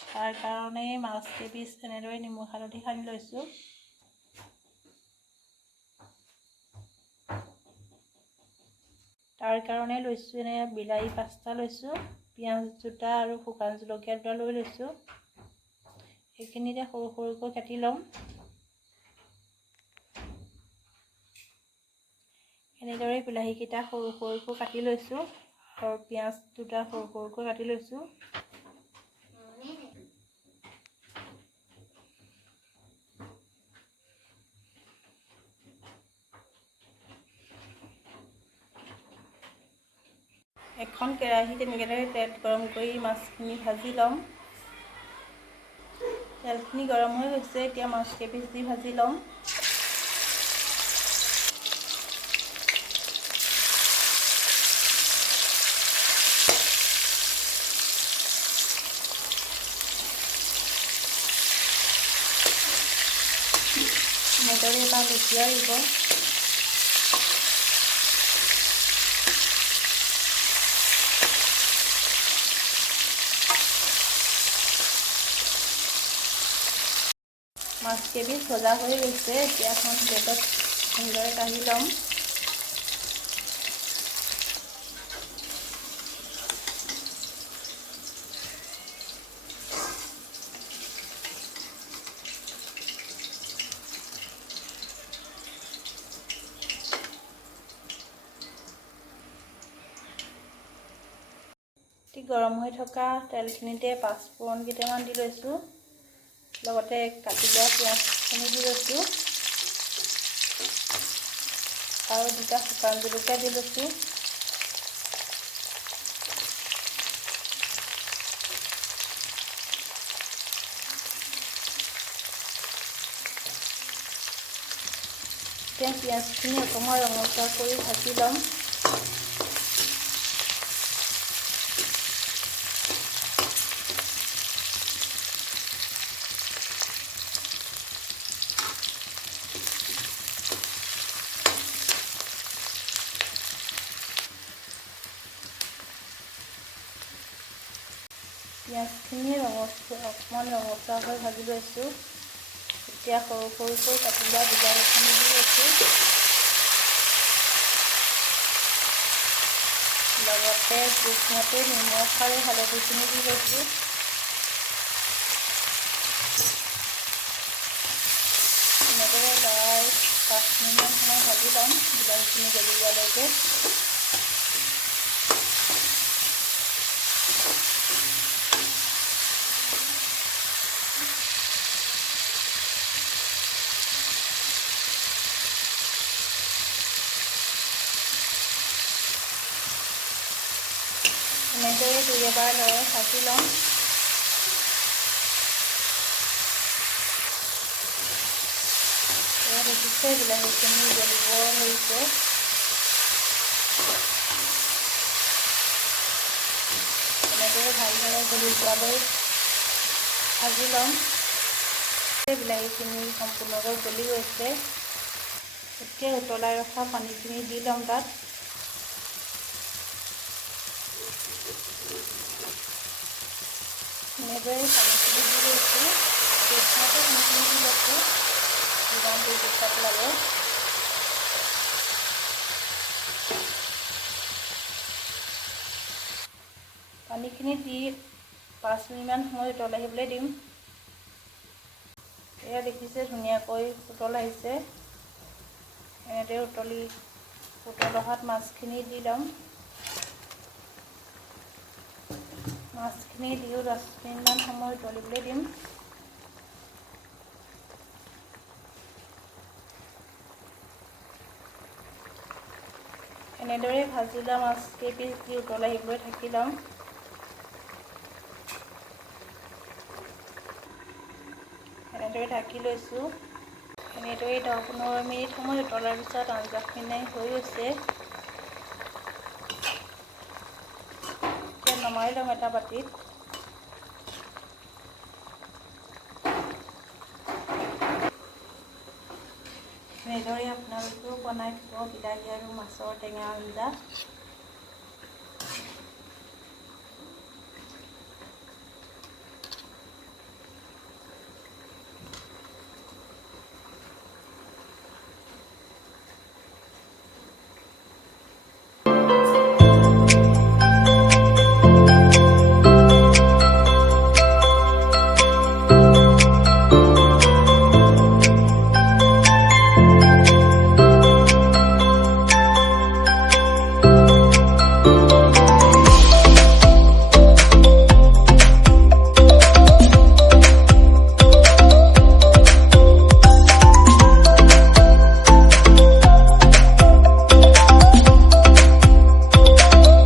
তাৰ কাৰণে মাছ কেইপিচ এনেদৰে নিমখ হালধি সানি লৈছোঁ। তাৰ কাৰণে লৈছোঁ এনে বিলাহী 5টা লৈছোঁ, পিঁয়াজ দুটা আৰু শুকান জলকীয়া দুটা লৈ লৈছোঁ। এইখিনিতে সৰু সৰুকৈ কাটি ল'ম। এনেদৰে বিলাহীকেইটা সৰু সৰুকৈ কাটি লৈছোঁ আৰু পিঁয়াজ দুটা সৰু সৰুকৈ কাটি লৈছোঁ। এখন কেৰাহীত এনেদৰে তেল গৰম কৰি মাছখিনি ভাজি ল'ম। তেলখিনি গৰম হৈ গৈছে, এতিয়া মাছ কেইপিচ দি ভাজি ল'ম। এনেদৰে এবাৰ লুটিয়াই দিব। মাছ কেইপিচ ভজা হৈ গৈছে, এতিয়া এখন প্লেটত এনেদৰে কাঢ়ি ল'ম। গৰম হৈ থকা তেলখিনিতে 5 ফোৰণ কেইটামান দি লৈছোঁ, লগতে কাটি লোৱা পিঁয়াজখিনি দি লৈছোঁ আৰু 2টা শুকান জলকীয়া দি লৈছোঁ। এতিয়া পিঁয়াজখিনি অকণমান ৰঙচুৱা কৰি ভাজি ল'ম। পিঁয়াজখিনি অকণমান ৰঙচুৱা হৈ ভাজি লৈছোঁ। এতিয়া সৰু সৰুকৈ কাটি লোৱা বিলাহীখিনি দি লৈছোঁ, লগতে জোখমতে নিমখ আৰু হালধিখিনি দি লৈছোঁ। এনেদৰে লৰাই 5 মিনিটমান সময় ভাজি ল'ম, বিলাহীখিনি গলি যোৱালৈকে। এনেদৰে 2-এবাৰ লৰাই ভাজি ল'ম। এয়া দেখিছে বিলাহীখিনি গলিব ধৰিছে। এনেদৰে ভালদৰে গলি যোৱালৈ ভাজি ল'ম। বিলাহীখিনি সম্পূৰ্ণকৈ গলি গৈছে। এতিয়া উতলাই ৰখা পানীখিনি দি ল'ম তাত। এনেদৰে পানীখিনি দি লৈছোঁ, জোখমতে পানীখিনি দি লৈছোঁ, যিমানটো জোখত লাগে। পানীখিনি দি 5 মিনিটমান সময় উতল আহিবলৈ দিম। এয়া দেখিছে ধুনীয়াকৈ উতল আহিছে। এনেদৰে উতল অহাত মাছখিনি দি ল'ম। মাছখিনি দিও 10 মিনিটমান সময় উতলিবলৈ দিম। এনেদৰে ভাজি লোৱা মাছ কেইপিচ দি উতল আহিবলৈ থাকি ল'ম। এনেদৰে ঢাকি লৈছোঁ। এনেদৰে 10-15 মিনিট সময় উতলাৰ পিছত আঞ্জাখিনি হৈ গৈছে। এতিয়া নমাই ল'ম এটা বাটিত। এনেদৰে আপোনালোকেও বনাই খাব বিলাহী আৰু মাছৰ টেঙা আঞ্জা।